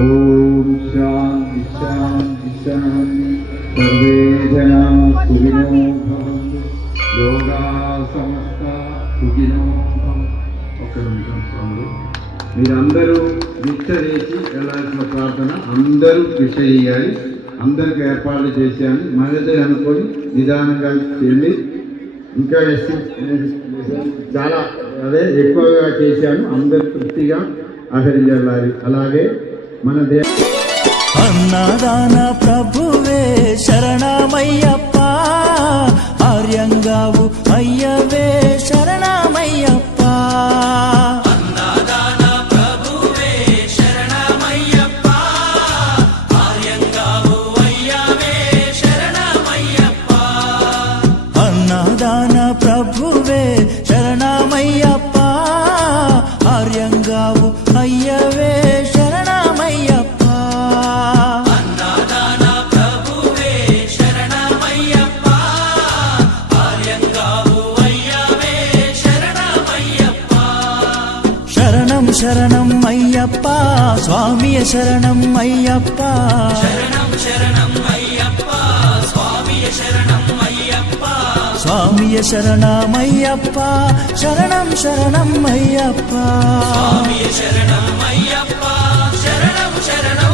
ఓం శాంతి శాంతి శాంతి. Survey జనా సుఖినో భవంతు. లోకా సమస్త సుఖినో భవంతు. ఒక్క నిమిషం స్వాములు, మీరందరూ దీక్ష చేసి వెళ్ళాల్సిన ప్రార్థన అందరూ దీక్ష చేయాలి. అందరికి ఏర్పాట్లు చేశాను. మనదే అనుకొని నిదానంగా వెళ్ళి ఇంకా చాలా అదే ఎక్కువగా చేశాను. అందరు తృప్తిగా ఆచరించాలి. అలాగే మన అన్నదాన ప్రభువే శరణమయ్యప్ప, ఆర్యంగావు అయ్యవే శరణమయ్యప్ప. అన్నదాన ప్రభువే శరణమయ్యప్ప, ఆర్యంగావు అయ్యవే శరణమయ్యప్ప. అన్నదాన ప్రభువే శరణమయ్యప్ప, ఆర్యంగావు అయ్యవే శరణమయ్యప్ప. అన్నదాన ప్రభువే శరణమయ్యప్ప, ఆర్యంగావు అయ్యవే శరణమయ్యప్ప. శరణం శరణం అయ్యప్ప స్వామియ శరణం అయ్యప్ప. శరణం శరణం అయ్యప్ప స్వామియ శరణం అయ్యప్ప. స్వామియ శరణమయ్యప్ప, శరణం శరణం అయ్యప్ప. స్వామియ శరణం అయ్యప్ప, శరణం శరణం